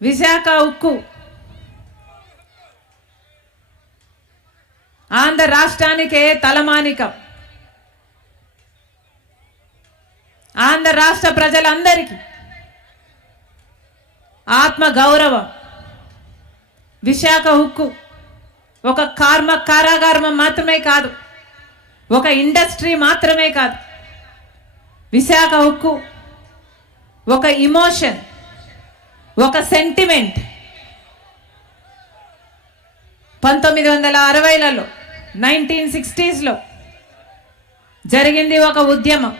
విశాఖ ఉక్కు ఆంధ్ర రాష్ట్రానికే తలమానికం. ఆంధ్ర రాష్ట్ర ప్రజలందరికీ ఆత్మ గౌరవం. విశాఖ ఉక్కు ఒక కారాగారం మాత్రమే కాదు, ఒక ఇండస్ట్రీ మాత్రమే కాదు. విశాఖ ఉక్కు ఒక ఇమోషన్, ఒక సెంటిమెంట్. 1960లలో 1960sలో జరిగింది ఒక ఉద్యమం.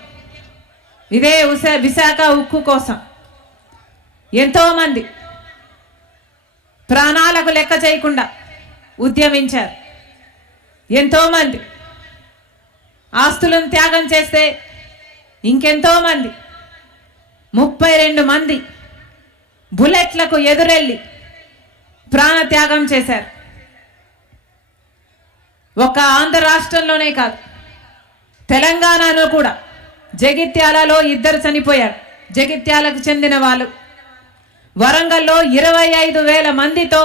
ఇదే విశాఖ ఉక్కు కోసం ఎంతోమంది ప్రాణాలకు లెక్క చేయకుండా ఉద్యమించారు. ఎంతోమంది ఆస్తులను త్యాగం చేస్తే ఇంకెంతోమంది 32 మంది బుల్లెట్లకు ఎదురెళ్ళి ప్రాణత్యాగం చేశారు. ఒక ఆంధ్ర రాష్ట్రంలోనే కాదు, తెలంగాణలో కూడా జగిత్యాలలో 2 చనిపోయారు. జగిత్యాలకు చెందిన వాళ్ళు. వరంగల్లో 25,000 మందితో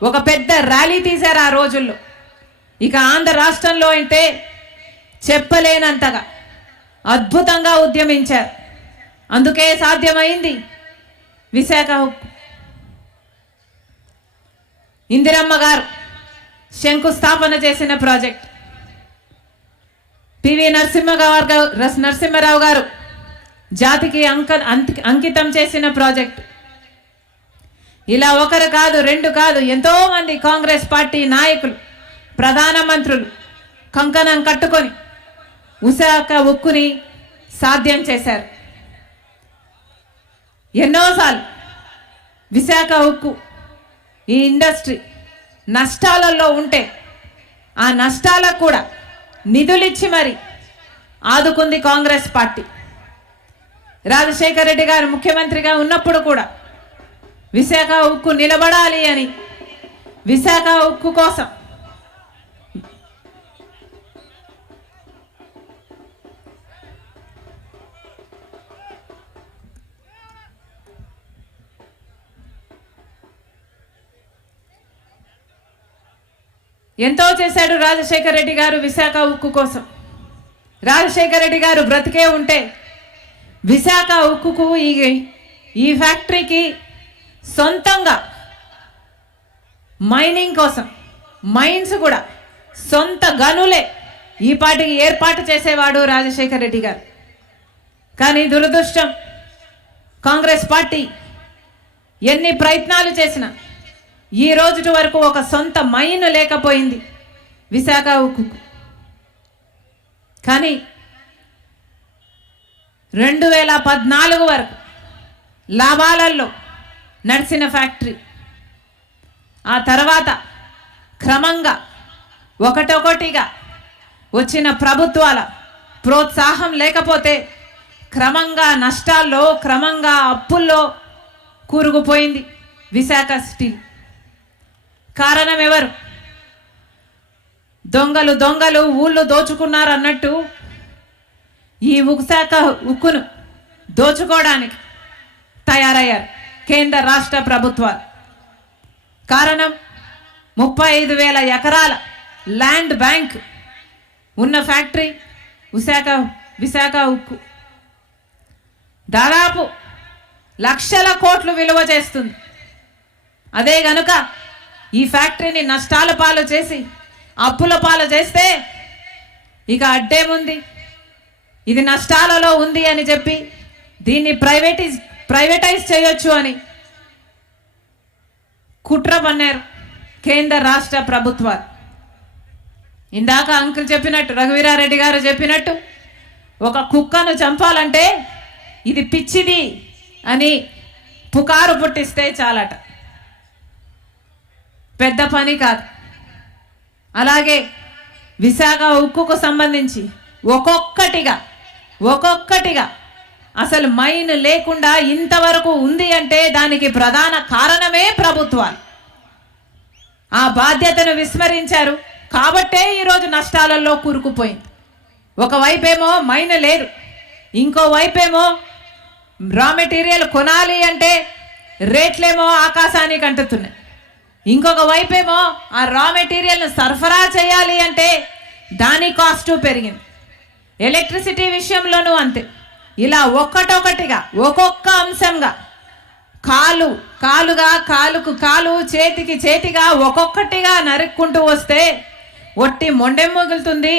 ఒక పెద్ద ర్యాలీ తీశారు ఆ రోజుల్లో. ఇక ఆంధ్ర రాష్ట్రంలో అంటే చెప్పలేనంతగా అద్భుతంగా ఉద్యమించారు. అందుకే సాధ్యమైంది విశాఖ ఉక్కు. ఇందిరమ్మ గారు శంకుస్థాపన చేసిన ప్రాజెక్ట్, పివి నరసింహారావు గారు జాతికి అంకితం చేసిన ప్రాజెక్ట్. ఇలా ఒకరు కాదు, 2 కాదు, ఎంతో మంది కాంగ్రెస్ పార్టీ నాయకులు, ప్రధానమంత్రులు కంకణం కట్టుకొని విశాఖ ఉక్కుని సాధ్యం చేశారు. ఎన్నోసార్లు విశాఖ ఉక్కు ఈ ఇండస్ట్రీ నష్టాలలో ఉంటే ఆ నష్టాలకు కూడా నిధులిచ్చి మరి ఆదుకుంది కాంగ్రెస్ పార్టీ. రాజశేఖర రెడ్డి గారు ముఖ్యమంత్రిగా ఉన్నప్పుడు కూడా విశాఖ ఉక్కు నిలబడాలి అని విశాఖ ఉక్కు కోసం ఎంతో చేశాడు రాజశేఖర రెడ్డి గారు విశాఖ ఉక్కు కోసం. రాజశేఖర రెడ్డి గారు బ్రతికే ఉంటే విశాఖ ఉక్కుకు ఈ ఫ్యాక్టరీకి సొంతంగా మైనింగ్ కోసం మైన్స్ కూడా సొంత గనులే ఈ పాటికి ఏర్పాటు చేసేవాడు రాజశేఖర రెడ్డి గారు. కానీ దురదృష్టం, కాంగ్రెస్ పార్టీ ఎన్ని ప్రయత్నాలు చేసినా ఈ రోజు వరకు ఒక సొంత మైన్ లేకపోయింది విశాఖ ఉక్కు. కానీ 2014 వరకు లాభాలలో నడిచిన ఫ్యాక్టరీ. ఆ తర్వాత క్రమంగా ఒకటొకటిగా వచ్చిన ప్రభుత్వాల ప్రోత్సాహం లేకపోతే క్రమంగా నష్టాల్లో, క్రమంగా అప్పుల్లో కూరుకుపోయింది విశాఖ స్టీల్. కారణం ఎవరు? దొంగలు ఊళ్ళు దోచుకున్నారు అన్నట్టు ఈ విశాఖ ఉక్కును దోచుకోవడానికి తయారయ్యారు కేంద్ర రాష్ట్ర ప్రభుత్వాలు. కారణం 35,000 ఎకరాల ల్యాండ్ బ్యాంక్ ఉన్న ఫ్యాక్టరీ విశాఖ ఉక్కు. దాదాపు లక్షల కోట్లు విలువ చేస్తుంది. అదే గనుక ఈ ఫ్యాక్టరీని నష్టాల పాలు చేసి అప్పుల పాలు చేస్తే ఇక అడ్డేముంది, ఇది నష్టాలలో ఉంది అని చెప్పి దీన్ని ప్రైవేటైజ్ చేయొచ్చు అని కుట్ర పన్నారు కేంద్ర రాష్ట్ర ప్రభుత్వాలు. ఇందాక అంకుల్ చెప్పినట్టు, రఘువీరారెడ్డి గారు చెప్పినట్టు, ఒక కుక్కను చంపాలంటే ఇది పిచ్చిది అని పుకారు పుట్టిస్తే చాలట, పెద్ద పని కాదు. అలాగే విశాఖ ఉక్కుకు సంబంధించి ఒక్కొక్కటిగా అసలు మైన్ లేకుండా ఇంతవరకు ఉంది అంటే దానికి ప్రధాన కారణమే ప్రభుత్వాలు. ఆ బాధ్యతను విస్మరించారు కాబట్టే ఈరోజు నష్టాలలో కూరుకుపోయింది. ఒకవైపేమో మైన్ లేదు, ఇంకోవైపేమో రా మెటీరియల్ కొనాలి అంటే రేట్లేమో ఆకాశానికి అంటుతున్నాయి. ఇంకొక వైపేమో ఆ రా మెటీరియల్ను సరఫరా చేయాలి అంటే దాని కాస్టు పెరిగింది. ఎలక్ట్రిసిటీ విషయంలోనూ అంతే. ఇలా ఒక్కటొకటిగా ఒక్కొక్క అంశంగా కాలుకు కాలు చేతికి చేతిగా ఒక్కొక్కటిగా నరుక్కుంటూ వస్తే ఒట్టి మొండెం మిగులుతుంది.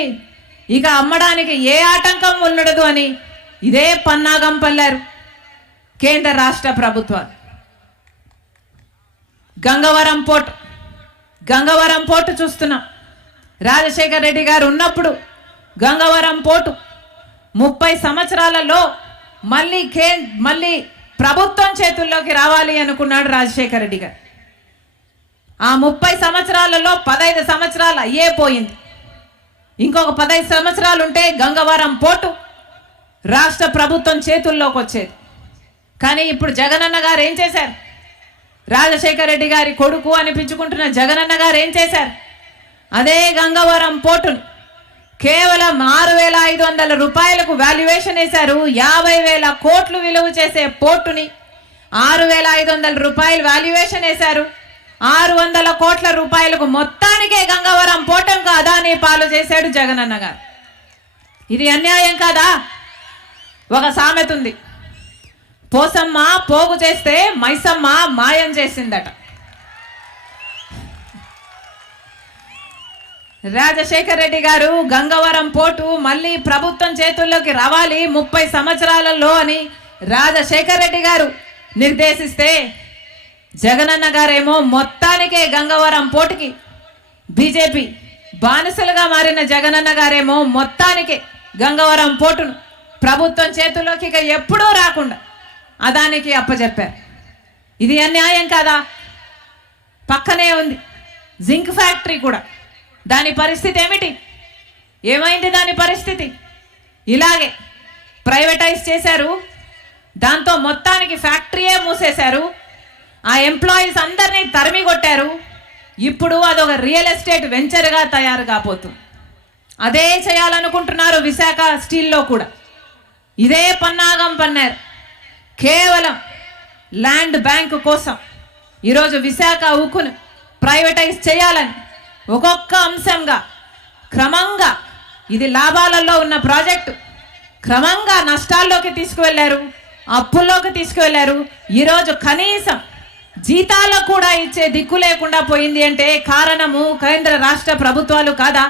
ఇక అమ్మడానికి ఏ ఆటంకం ఉండదు అని ఇదే పన్నాగం పల్లారు కేంద్ర రాష్ట్ర ప్రభుత్వాలు. గంగవరం పోర్టు చూస్తున్నాం. రాజశేఖర రెడ్డి గారు ఉన్నప్పుడు గంగవరం పోర్టు 30 సంవత్సరాలలో మళ్ళీ ప్రభుత్వం చేతుల్లోకి రావాలి అనుకున్నాడు రాజశేఖర రెడ్డి గారు. ఆ 30 సంవత్సరాలలో 15 సంవత్సరాలు అయ్యే పోయింది. ఇంకొక 15 సంవత్సరాలు ఉంటే గంగవరం పోర్టు రాష్ట్ర ప్రభుత్వం చేతుల్లోకి వచ్చేది. కానీ ఇప్పుడు జగనన్న గారు ఏం చేశారు? రాజశేఖర రెడ్డి గారి కొడుకు అనిపించుకుంటున్న జగనన్న గారు ఏం చేశారు? అదే గంగవరం పోర్టుని కేవలం 6,500 రూపాయలకు వాల్యుయేషన్ వేశారు. 50,000 కోట్లు విలువ చేసే పోర్టుని 6,500 రూపాయలు వాల్యుయేషన్ వేశారు. 600 కోట్ల రూపాయలకు మొత్తానికే గంగవరం పోర్టుకు అదానీ పాలు చేశాడు జగనన్న గారు. ఇది అన్యాయం కాదా? ఒక సామెత ఉంది, పోసమ్మ పోగు చేస్తే మైసమ్మ మాయం చేసిందట. రాజశేఖర రెడ్డి గారు గంగవరం పోర్టు మళ్ళీ ప్రభుత్వం చేతుల్లోకి రావాలి 30 సంవత్సరాలలో అని రాజశేఖర రెడ్డి గారు నిర్దేశిస్తే జగనన్న గారేమో మొత్తానికే గంగవరం పోర్టుకి బీజేపీ బానిసలుగా మారిన జగనన్న గారేమో మొత్తానికే గంగవరం పోర్టును ప్రభుత్వం చేతుల్లోకి ఇక ఎప్పుడూ రాకుండా అదానికి అప్పచెప్పారు. ఇది అన్యాయం కాదా? పక్కనే ఉంది జింక్ ఫ్యాక్టరీ కూడా. దాని పరిస్థితి ఏమిటి? ఏమైంది దాని పరిస్థితి? ఇలాగే ప్రైవేటైజ్ చేశారు. దాంతో మొత్తానికి ఫ్యాక్టరీయే మూసేశారు. ఆ ఎంప్లాయీస్ అందరినీ తరిమి కొట్టారు. ఇప్పుడు అదొక రియల్ ఎస్టేట్ వెంచర్గా తయారు కాబోతుంది. అదే చేయాలనుకుంటున్నారు విశాఖ స్టీల్లో కూడా. ఇదే పన్నాగం పన్నారు. కేవలం ల్యాండ్ బ్యాంకు కోసం ఈరోజు విశాఖ ఉక్కును ప్రైవేటైజ్ చేయాలని ఒక్కొక్క అంశంగా క్రమంగా, ఇది లాభాలలో ఉన్న ప్రాజెక్టు, క్రమంగా నష్టాల్లోకి తీసుకువెళ్ళారు, అప్పుల్లోకి తీసుకువెళ్ళారు. ఈరోజు కనీసం జీతాలకు కూడా ఇచ్చే దిక్కు లేకుండా పోయింది అంటే కారణము కేంద్ర రాష్ట్ర ప్రభుత్వాలు కాదా?